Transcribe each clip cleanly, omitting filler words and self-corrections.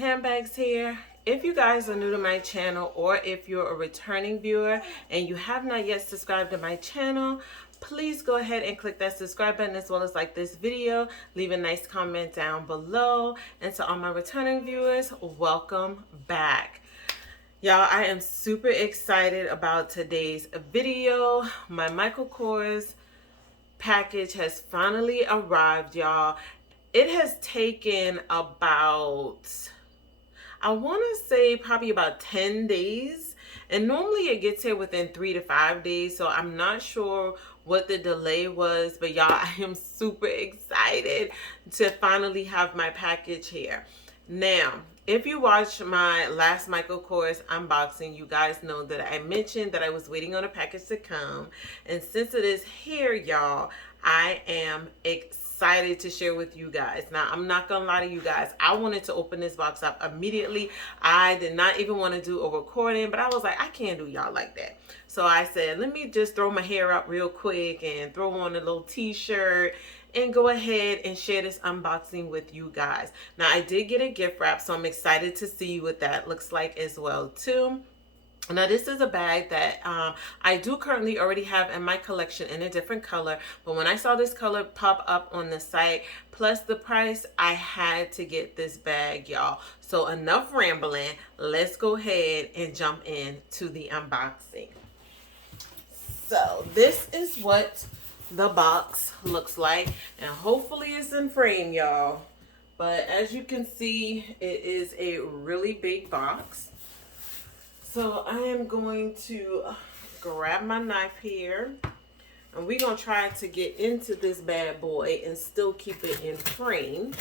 Handbags here. If you guys are new to my channel or if you're a returning viewer and you have not yet subscribed to my channel, please go ahead and click that subscribe button as well as like this video. Leave a nice comment down below. And to all my returning viewers, welcome back. Y'all, I am super excited about today's video. My Michael Kors package has finally arrived, y'all. It has taken about, I want to say probably about 10 days. And normally it gets here within 3 to 5 days. So I'm not sure what the delay was. But y'all, I am super excited to finally have my package here. Now, if you watched my last Michael Kors unboxing, you guys know that I mentioned that I was waiting on a package to come. And since it is here, y'all, I am excited to share with you guys. Now, I'm not gonna lie to you guys, I wanted to open this box up immediately. I did not even want to do a recording, but I was like, I can't do y'all like that. So I said, let me just throw my hair up real quick and throw on a little t-shirt and go ahead and share this unboxing with you guys. Now, I did get a gift wrap, so I'm excited to see what that looks like as well too. Now, this is a bag that I do currently already have in my collection in a different color. But when I saw this color pop up on the site, plus the price, I had to get this bag, y'all. So enough rambling. Let's go ahead and jump into the unboxing. So this is what the box looks like. And hopefully it's in frame, y'all. But as you can see, it is a really big box. So I am going to grab my knife here, and we're going to try to get into this bad boy and still keep it in frame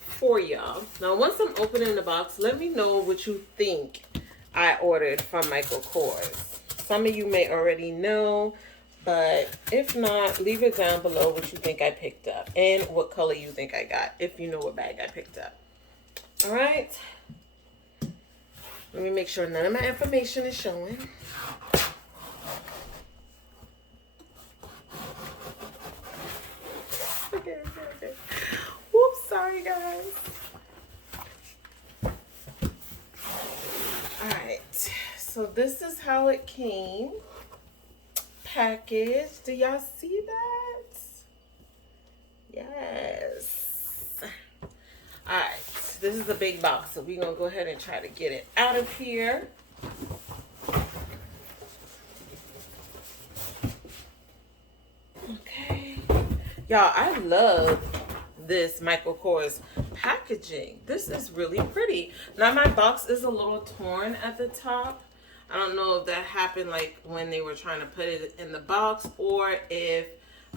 for y'all. Now, once I'm opening the box, let me know what you think I ordered from Michael Kors. Some of you may already know, but if not, leave it down below what you think I picked up and what color you think I got, if you know what bag I picked up. All right. Let me make sure none of my information is showing. Okay. Whoops, sorry guys. Alright, so this is how it came. Packaged. Do y'all see that? Yes. Alright. This is a big box, so we're going to go ahead and try to get it out of here. Okay. Y'all, I love this Michael Kors packaging. This is really pretty. Now, my box is a little torn at the top. I don't know if that happened like when they were trying to put it in the box or if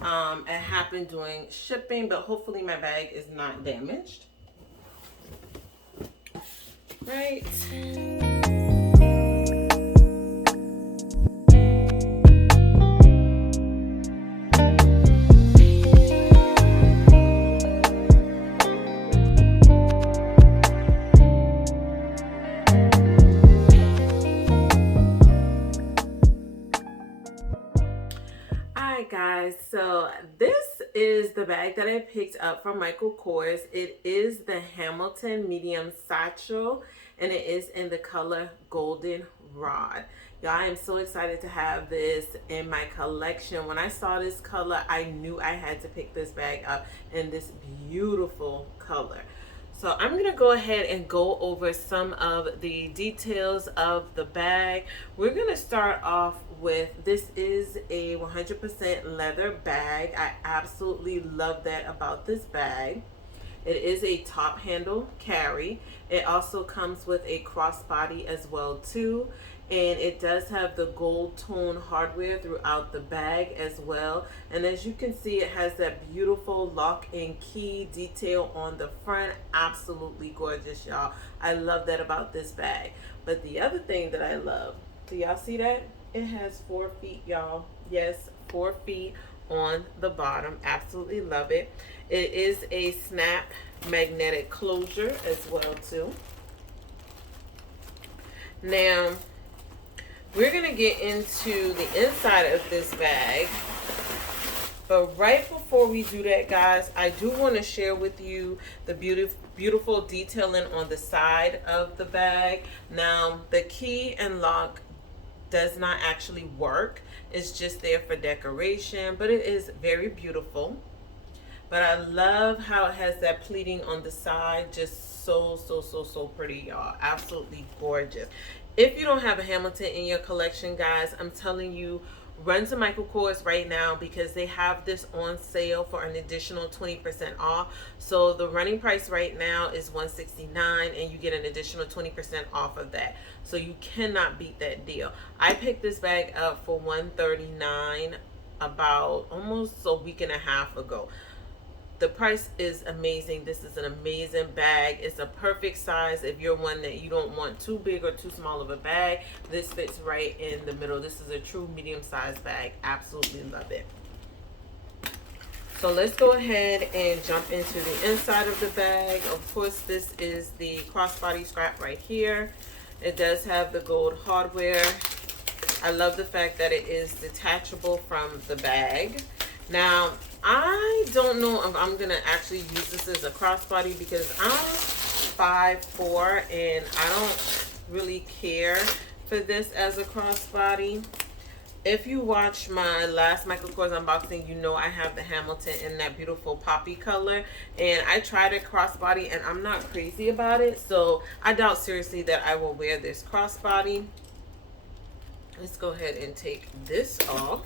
it happened during shipping, but hopefully my bag is not damaged. Right. Alright guys, so this is the bag that I picked up from Michael Kors. It is the Hamilton medium satchel, and it is in the color golden rod. Y'all, I am so excited to have this in my collection. When I saw this color, I knew I had to pick this bag up in this beautiful color. So I'm going to go ahead and go over some of the details of the bag. We're going to start off with, this is a 100% leather bag. I absolutely love that about this bag. It is a top handle carry. It also comes with a crossbody as well too. And it does have the gold tone hardware throughout the bag as well. And as you can see, it has that beautiful lock and key detail on the front. Absolutely gorgeous, y'all. I love that about this bag. But the other thing that I love, do y'all see that? It has 4 feet, y'all. Yes, 4 feet on the bottom. Absolutely love it. It is a snap magnetic closure as well too. Now, we're going to get into the inside of this bag. But right before we do that, guys, I do want to share with you the beautiful detailing on the side of the bag. Now, the key and lock does not actually work. It's just there for decoration, but it is very beautiful. But I love how it has that pleating on the side. Just so pretty, y'all. Absolutely gorgeous. If you don't have a Hamilton in your collection, guys, I'm telling you, run to Michael Kors right now because they have this on sale for an additional 20% off. So the running price right now is $169 and you get an additional 20% off of that. So you cannot beat that deal. I picked this bag up for $139 about almost a week and a half ago. The price is amazing. This is an amazing bag. It's a perfect size if you're one that you don't want too big or too small of a bag. This fits right in the middle. This is a true medium-sized bag. Absolutely love it. So let's go ahead and jump into the inside of the bag. Of course, this is the crossbody strap right here. It does have the gold hardware. I love the fact that it is detachable from the bag. Now, I don't know if I'm going to actually use this as a crossbody because I'm 5'4" and I don't really care for this as a crossbody. If you watch my last Michael Kors unboxing, you know I have the Hamilton in that beautiful poppy color. And I tried a crossbody and I'm not crazy about it. So I doubt seriously that I will wear this crossbody. Let's go ahead and take this off.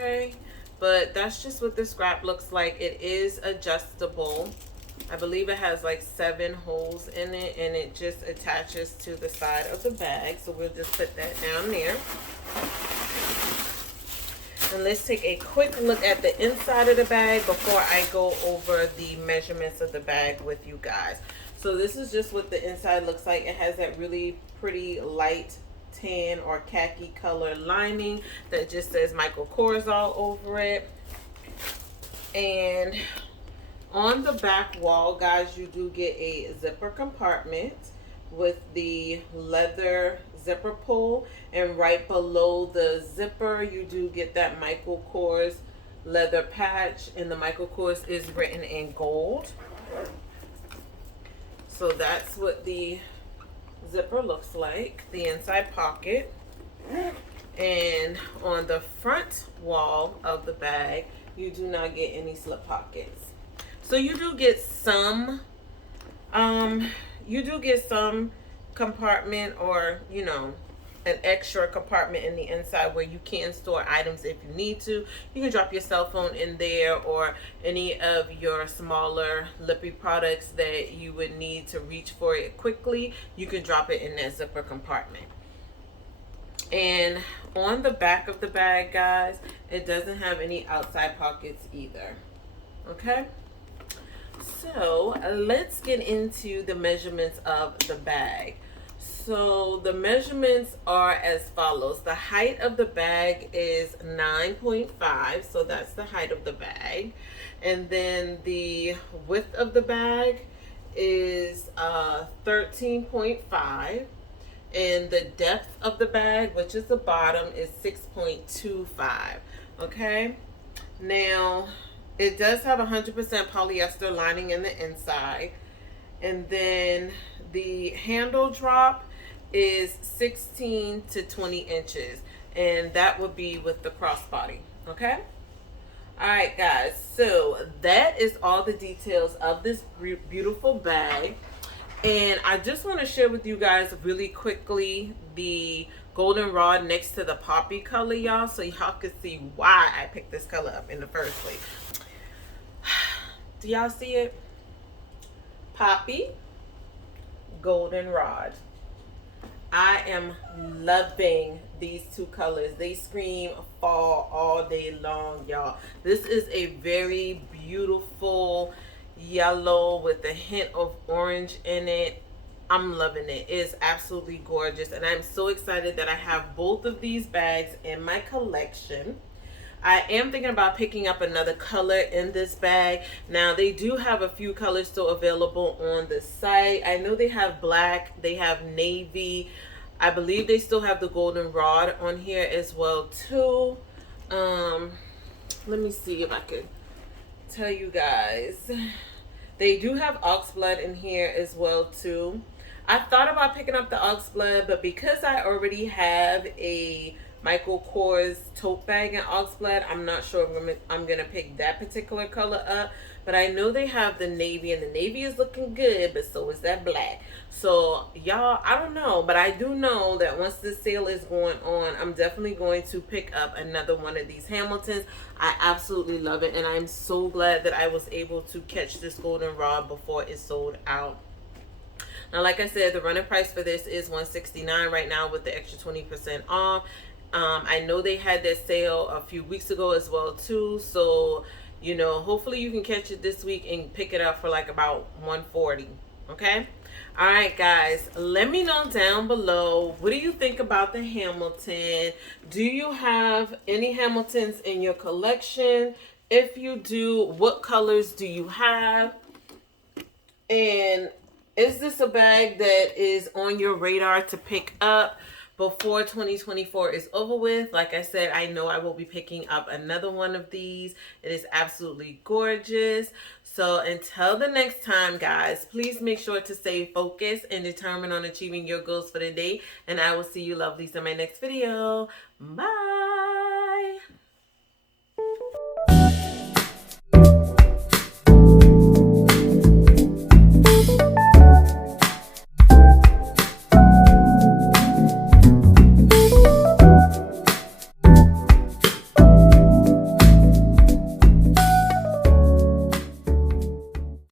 Okay, but that's just what the scrap looks like. It is adjustable. I believe it has like 7 holes in it and it just attaches to the side of the bag. So we'll just put that down there. And let's take a quick look at the inside of the bag before I go over the measurements of the bag with you guys. So this is just what the inside looks like. It has that really pretty light tan or khaki color lining that just says Michael Kors all over it. And on the back wall, guys, you do get a zipper compartment with the leather zipper pull, and right below the zipper you do get that Michael Kors leather patch, and the Michael Kors is written in gold. So that's what the zipper looks like, the inside pocket. And on the front wall of the bag, you do not get any slip pockets. So you do get some compartment, or you know, an extra compartment in the inside where you can store items if you need to. You can drop your cell phone in there, or any of your smaller lippy products that you would need to reach for it quickly. You can drop it in that zipper compartment. And on the back of the bag, guys, it doesn't have any outside pockets either. Okay, so let's get into the measurements of the bag. So the measurements are as follows. The height of the bag is 9.5, so that's the height of the bag. And then the width of the bag is 13.5. And the depth of the bag, which is the bottom, is 6.25. Okay, now it does have 100% polyester lining in the inside. And then the handle drop is 16 to 20 inches, and that would be with the crossbody. Okay, all right guys, so that is all the details of this beautiful bag. And I just want to share with you guys really quickly the goldenrod next to the poppy color, y'all, so y'all can see why I picked this color up in the first place. Do y'all see it? Poppy, goldenrod. I am loving these two colors. They scream fall all day long, y'all. This is a very beautiful yellow with a hint of orange in it. I'm loving it. It is absolutely gorgeous, and I'm so excited that I have both of these bags in my collection. I am thinking about picking up another color in this bag. Now, they do have a few colors still available on the site. I know they have black, they have navy, I believe they still have the golden rod on here as well too. Let me see if I could tell you guys. They do have ox blood in here as well too. I thought about picking up the ox blood, but because I already have a Michael Kors tote bag in ox blood, I'm not sure if I'm gonna pick that particular color up. But I know they have the navy, and the navy is looking good, but so is that black. So y'all, I don't know, but I do know that once this sale is going on, I'm definitely going to pick up another one of these Hamiltons. I absolutely love it, and I'm so glad that I was able to catch this golden rod before it sold out. Now, like I said, the running price for this is $169 right now with the extra 20% off. I know they had that sale a few weeks ago as well too, so you know, hopefully you can catch it this week and pick it up for like about $140. Okay. All right, guys, let me know down below, what do you think about the Hamilton? Do you have any Hamiltons in your collection? If you do, what colors do you have? And is this a bag that is on your radar to pick up before 2024 is over with? Like I said, I know I will be picking up another one of these. It is absolutely gorgeous. So until the next time, guys, please make sure to stay focused and determined on achieving your goals for the day. And I will see you lovelies in my next video. Bye.